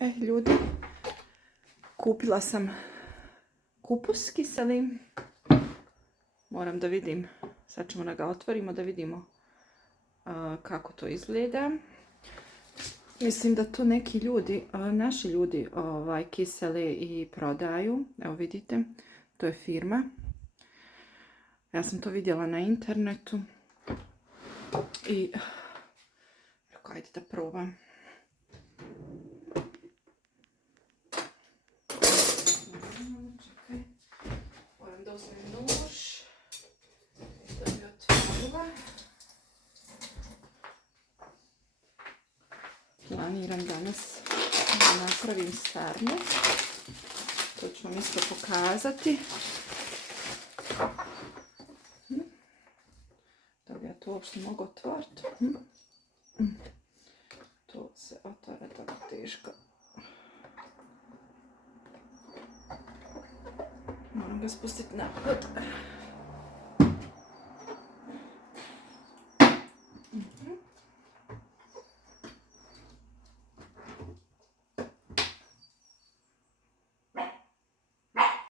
Ljudi, kupila sam kupus kiseli. Moram da vidim, sad ćemo da ga otvorimo da vidimo kako to izgleda. Mislim da to neki ljudi, naši ljudi kisele i prodaju. Evo vidite, to je firma. Ja sam to vidjela na internetu i rekao, ajde da probam. Čekaj, moram da uzmem nož da bi otvorila. Planiram danas da napravim sarmu. To ću vam isto pokazati. Da li ja to uopšte mogu otvoriti? To se otvara tako teško. Moram ga spustiti napad.